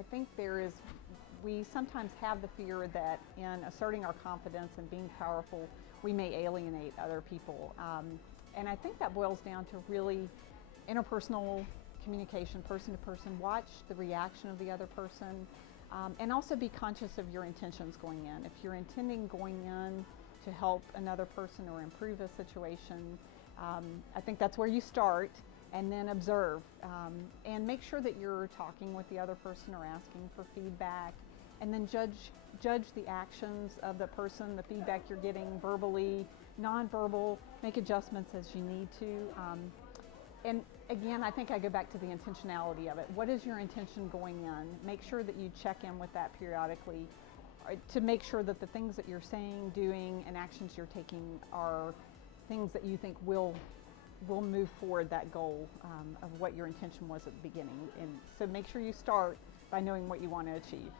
I think we sometimes have the fear that in asserting our confidence and being powerful, we may alienate other people. And I think that boils down to really interpersonal communication, person to person. Watch the reaction of the other person, and also be conscious of your intentions going in. If you're intending going in to help another person or improve a situation, I think that's where you start, and then observe and make sure that you're talking with the other person or asking for feedback, and then judge the actions of the person, the feedback you're getting verbally, nonverbal, make adjustments as you need to. And again, I think I go back to the intentionality of it. What is your intention going in? Make sure that you check in with that periodically to make sure that the things that you're saying, doing, and actions you're taking are things that you think will move forward that goal of what your intention was at the beginning. And so make sure you start by knowing what you want to achieve.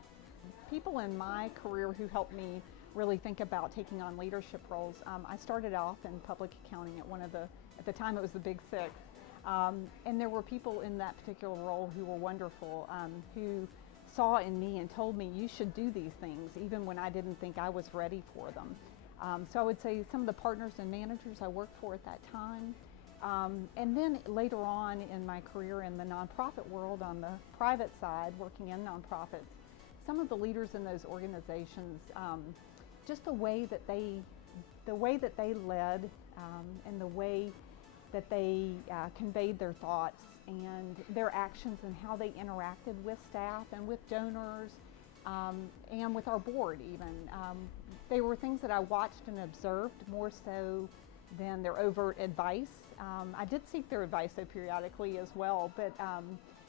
People in my career who helped me really think about taking on leadership roles, I started off in public accounting at the time it was the Big Six. And there were people in that particular role who were wonderful, who saw in me and told me, you should do these things, even when I didn't think I was ready for them. So I would say some of the partners and managers I worked for at that time. And then later on in my career in the nonprofit world, on the private side, working in nonprofits, some of the leaders in those organizations, just the way that they led, and the way that they conveyed their thoughts and their actions and how they interacted with staff and with donors, and with our board even. They were things that I watched and observed more so than their overt advice. I did seek their advice though periodically as well, but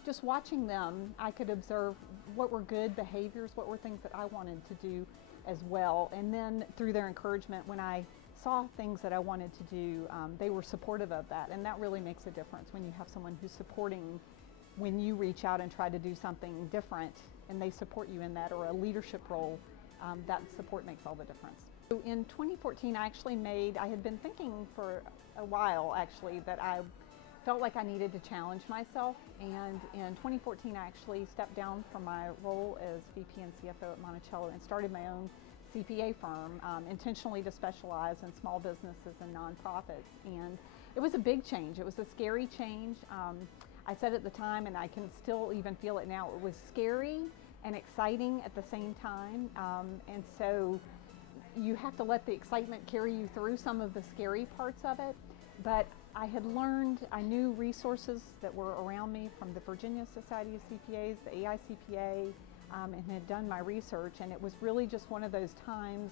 just watching them, I could observe what were good behaviors, what were things that I wanted to do as well. And then through their encouragement, when I saw things that I wanted to do, they were supportive of that, and that really makes a difference when you have someone who's supporting when you reach out and try to do something different and they support you in that, or a leadership role. That support makes all the difference. So in 2014 I had been thinking for a while actually that I felt like I needed to challenge myself, and in 2014 I actually stepped down from my role as VP and CFO at Monticello and started my own CPA firm, intentionally to specialize in small businesses and nonprofits. And it was a big change. It was a scary change. I said at the time, and I can still even feel it now, it was scary and exciting at the same time. And so you have to let the excitement carry you through some of the scary parts of it. But I knew resources that were around me from the Virginia Society of CPAs, the AICPA, and had done my research, and it was really just one of those times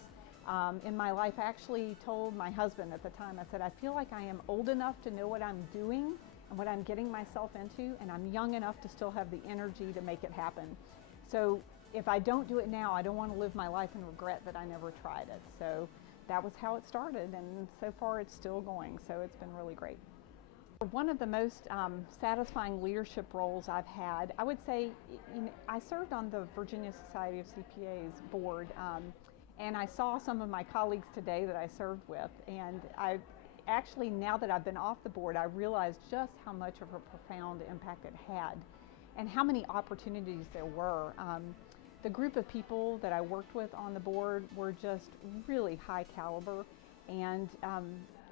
in my life. I actually told my husband at the time, I said, I feel like I am old enough to know what I'm doing and what I'm getting myself into, and I'm young enough to still have the energy to make it happen. So if I don't do it now, I don't want to live my life and regret that I never tried it. So that was how it started, and so far it's still going, so it's been really great. One of the most satisfying leadership roles I've had, I would say, I served on the Virginia Society of CPAs board, and I saw some of my colleagues today that I served with, and I actually, now that I've been off the board, I realized just how much of a profound impact it had and how many opportunities there were. The group of people that I worked with on the board were just really high caliber, and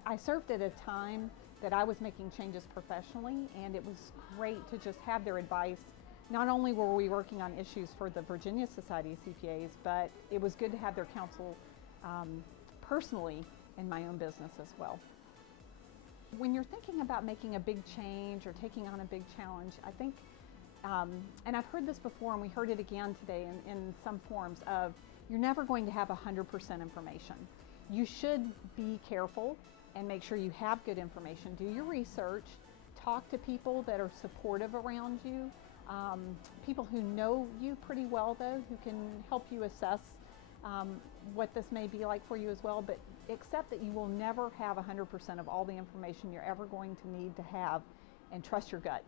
I served at a time that I was making changes professionally, and it was great to just have their advice. Not only were we working on issues for the Virginia Society of CPAs, but it was good to have their counsel personally in my own business as well. When you're thinking about making a big change or taking on a big challenge, I think, and I've heard this before and we heard it again today in some forms of, you're never going to have 100% information. You should be careful and make sure you have good information. Do your research, talk to people that are supportive around you, people who know you pretty well though, who can help you assess what this may be like for you as well, but accept that you will never have 100% of all the information you're ever going to need to have, and trust your gut.